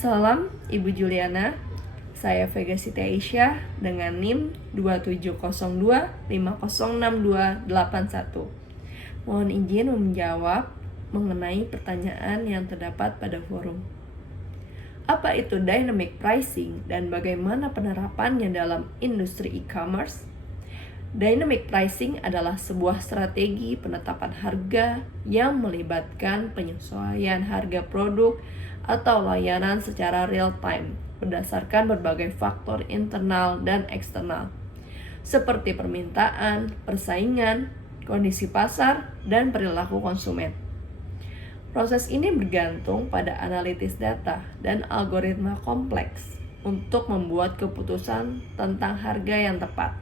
Salam Ibu Juliana, saya Vega Siti Aisyah dengan NIM 2702506281. Mohon izin menjawab mengenai pertanyaan yang terdapat pada forum. Apa itu dynamic pricing dan bagaimana penerapannya dalam industri e-commerce? Dynamic pricing adalah sebuah strategi penetapan harga yang melibatkan penyesuaian harga produk atau layanan secara real time berdasarkan berbagai faktor internal dan eksternal, seperti permintaan, persaingan, kondisi pasar, dan perilaku konsumen. Proses ini bergantung pada analisis data dan algoritma kompleks untuk membuat keputusan tentang harga yang tepat.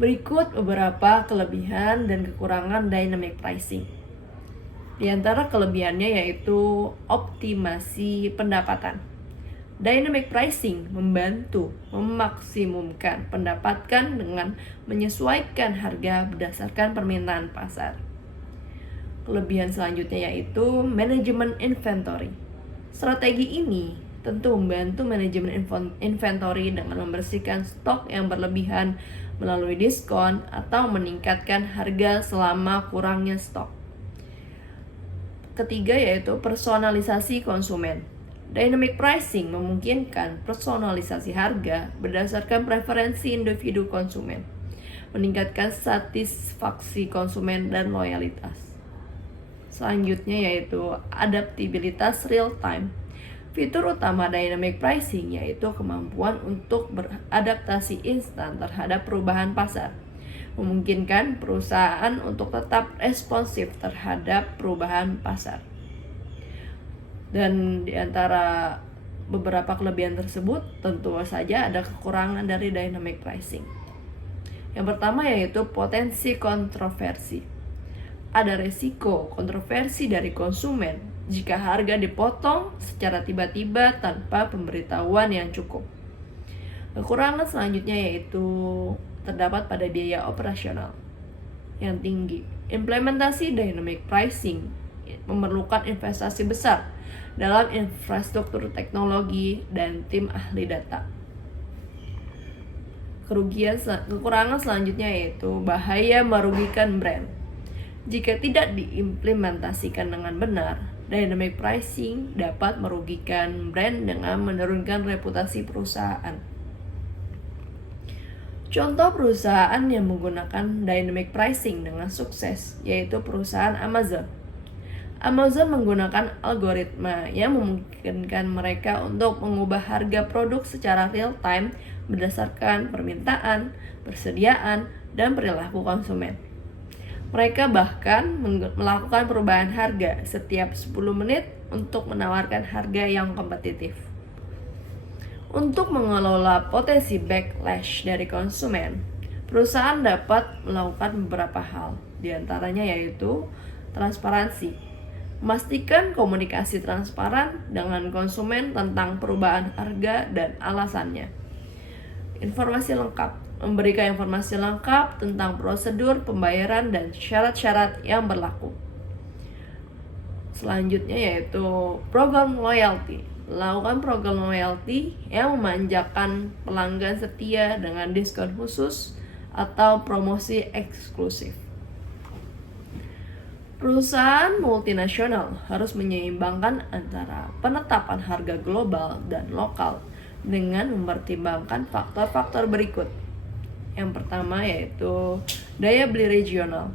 Berikut beberapa kelebihan dan kekurangan dynamic pricing. Di antara kelebihannya yaitu optimasi pendapatan. Dynamic pricing membantu memaksimumkan pendapatan dengan menyesuaikan harga berdasarkan permintaan pasar. Kelebihan selanjutnya yaitu manajemen inventory. Strategi ini tentu membantu manajemen inventory dengan membersihkan stok yang berlebihan melalui diskon atau meningkatkan harga selama kurangnya stok. Ketiga yaitu personalisasi konsumen. Dynamic pricing memungkinkan personalisasi harga berdasarkan preferensi individu konsumen, meningkatkan satisfaksi konsumen dan loyalitas. Selanjutnya yaitu adaptabilitas real time. Fitur utama dynamic pricing yaitu kemampuan untuk beradaptasi instan terhadap perubahan pasar, memungkinkan perusahaan untuk tetap responsif terhadap perubahan pasar. Dan di antara beberapa kelebihan tersebut, tentu saja ada kekurangan dari dynamic pricing. Yang pertama yaitu potensi kontroversi. Ada resiko kontroversi dari konsumen jika harga dipotong secara tiba-tiba tanpa pemberitahuan yang cukup. Kekurangan selanjutnya yaitu terdapat pada biaya operasional yang tinggi. Implementasi dynamic pricing memerlukan investasi besar dalam infrastruktur teknologi dan tim ahli data. Kekurangan selanjutnya yaitu bahaya merugikan brand. Jika tidak diimplementasikan dengan benar, dynamic pricing dapat merugikan brand dengan menurunkan reputasi perusahaan. Contoh perusahaan yang menggunakan dynamic pricing dengan sukses yaitu perusahaan Amazon. Amazon menggunakan algoritma yang memungkinkan mereka untuk mengubah harga produk secara real time berdasarkan permintaan, persediaan, dan perilaku konsumen. Mereka bahkan melakukan perubahan harga setiap 10 menit untuk menawarkan harga yang kompetitif. Untuk mengelola potensi backlash dari konsumen, perusahaan dapat melakukan beberapa hal, di antaranya yaitu transparansi. Memastikan komunikasi transparan dengan konsumen tentang perubahan harga dan alasannya. Informasi lengkap. Memberikan informasi lengkap tentang prosedur pembayaran dan syarat-syarat yang berlaku. Selanjutnya yaitu program loyalty. Lakukan program loyalty yang memanjakan pelanggan setia dengan diskon khusus atau promosi eksklusif. Perusahaan multinasional harus menyeimbangkan antara penetapan harga global dan lokal dengan mempertimbangkan faktor-faktor berikut. Yang pertama yaitu daya beli regional.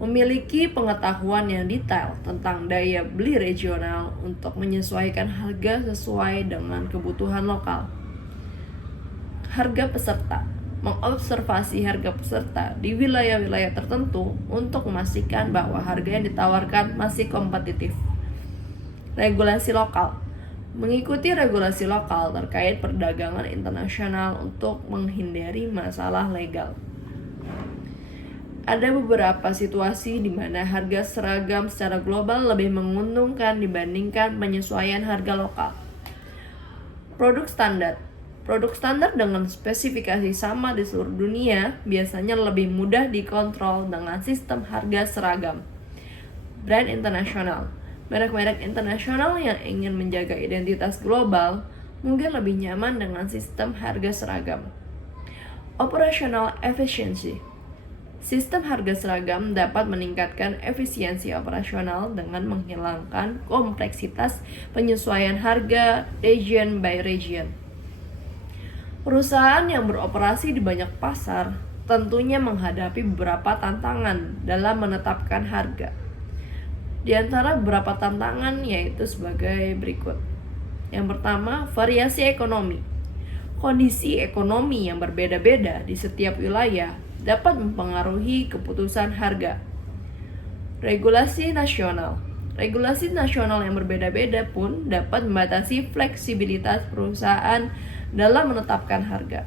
Memiliki pengetahuan yang detail tentang daya beli regional untuk menyesuaikan harga sesuai dengan kebutuhan lokal. Harga peserta. Mengobservasi harga peserta di wilayah-wilayah tertentu untuk memastikan bahwa harga yang ditawarkan masih kompetitif. Regulasi lokal. Mengikuti regulasi lokal terkait perdagangan internasional untuk menghindari masalah legal. Ada beberapa situasi di mana harga seragam secara global lebih menguntungkan dibandingkan penyesuaian harga lokal. Produk standar. Produk standar dengan spesifikasi sama di seluruh dunia biasanya lebih mudah dikontrol dengan sistem harga seragam. Brand internasional. Merek-merek internasional yang ingin menjaga identitas global mungkin lebih nyaman dengan sistem harga seragam. Operational efficiency. Sistem harga seragam dapat meningkatkan efisiensi operasional dengan menghilangkan kompleksitas penyesuaian harga region by region. Perusahaan yang beroperasi di banyak pasar tentunya menghadapi beberapa tantangan dalam menetapkan harga. Di antara beberapa tantangan yaitu sebagai berikut. Yang pertama, variasi ekonomi. Kondisi ekonomi yang berbeda-beda di setiap wilayah dapat mempengaruhi keputusan harga. Regulasi nasional. Regulasi nasional yang berbeda-beda pun dapat membatasi fleksibilitas perusahaan dalam menetapkan harga.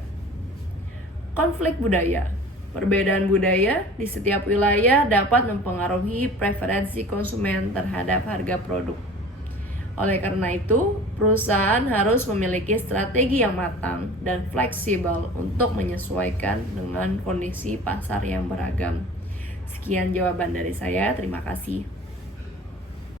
Konflik budaya. Perbedaan budaya di setiap wilayah dapat mempengaruhi preferensi konsumen terhadap harga produk. Oleh karena itu, perusahaan harus memiliki strategi yang matang dan fleksibel untuk menyesuaikan dengan kondisi pasar yang beragam. Sekian jawaban dari saya, terima kasih.